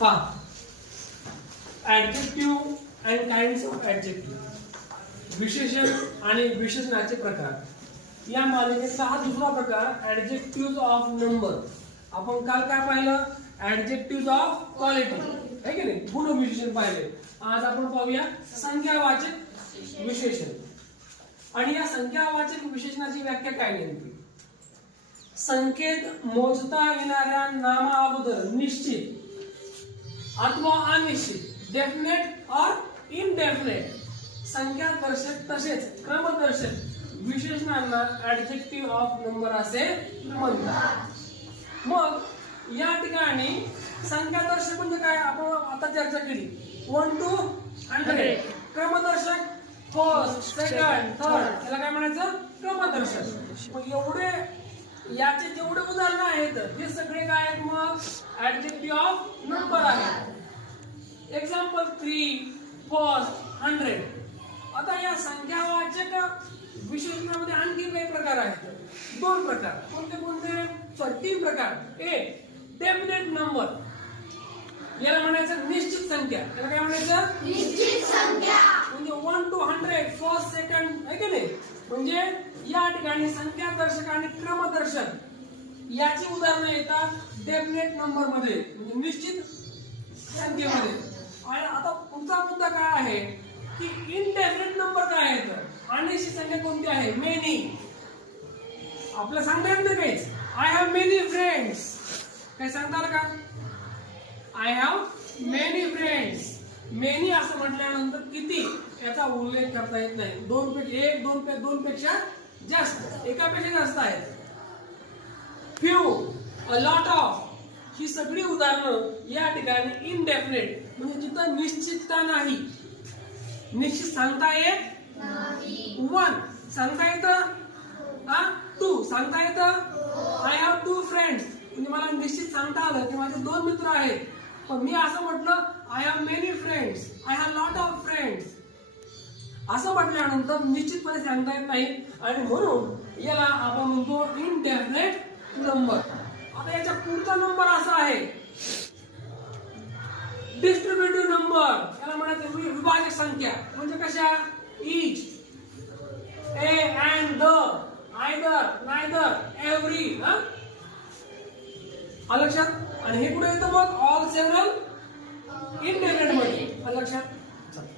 पहा, adjective and kinds of adjective, विशेषण आणि विशेषणाचे प्रकार. या मालिकेचा हा दुसरा प्रकार ऍडजेक्टिव्ह ऑफ नंबर. आपण काल काय पाहिलं? ऍडजेक्टिव्ह ऑफ क्वालिटी, है की नाही, गुण विशेषण पाहिले. आज आपण पाहूया संख्यावाचक विशेषण. आणि या संख्यावाचक विशेषणाची व्याख्या काय नेमकी? संख्येत मोजता येणाऱ्या नामा अगोदर निश्चित अथवा अनिश्चित, डेफिनेट और इनडेफिनेट संख्यादर्शक तसेच क्रमदर्शक विशेषणांना ऍडजेक्टिव्ह ऑफ नंबर असे म्हणतात. मग या ठिकाणी संख्यादर्शक म्हणजे काय? आपण आता चर्चा केली 1 to 100. क्रमदर्शक फर्स्ट, सेकंड, थर्ड, याला काय म्हणायचं? क्रमदर्शक. मग एवढे याचे जेवढे उदाहरण आहेत हे सगळे काय आहेत? मग ऍडजेक्टिव्ह ऑफ नंबर आहेत. Example 3, first, 100. आता या संख्यावाचक विशेषणामध्ये आणखी काही प्रकार आहेत. 2 प्रकार. कोणते कोणते? 3 प्रकार. एक, डेफिनेट नंबर, याला म्हणायचं निश्चित संख्या. याला काय म्हणायचं? निश्चित संख्या. म्हणजे 1 to 100, फर्स्ट, सेकंड, है की नाही? म्हणजे या ठिकाणी संख्यादर्शक आणि क्रमदर्शक याची उदाहरणं येतात डेफिनेट नंबर मध्ये, म्हणजे निश्चित संख्येमध्ये. आणि आता पुढचा मुद्दा काय आहे की इनडेफिनेट नंबर काय आहे? तर अनिश्चित संख्या कोणती आहे? मेनी. आपल्याला सांगता येत नाही काहीच. I have many friends. काय सांगताल का? I have many friends. Many असं म्हटल्यानंतर किती याचा उल्लेख करता येत नाही. 2 पेक्षा 1, 2 पेक्षा जास्त, एकापेक्षा जास्त आहेत. फ्यू, अ लॉट ऑफ, ही सगळी उदाहरणं या ठिकाणी इनडेफिनेट म्हणजे जिथं निश्चितता नाही. निश्चित सांगता येत नाही. 1 सांगता येतं, 2 सांगता येतं. आय हॅव 2 फ्रेंड्स म्हणजे मला निश्चित सांगता आलं की माझे 2 मित्र आहेत. पण मी असं म्हटलं I have many friends, I have lot of friends, असं म्हटल्यानंतर निश्चितपणे सांगता येत नाही. आणि म्हणून याला आपण म्हणतो इनडेफिनेट नंबर. आता याचा पुढचा नंबर असा आहे डिस्ट्रीब्युटिव्ह नंबर. याला म्हणायचं विभाजक संख्या. म्हणजे कशा? इच,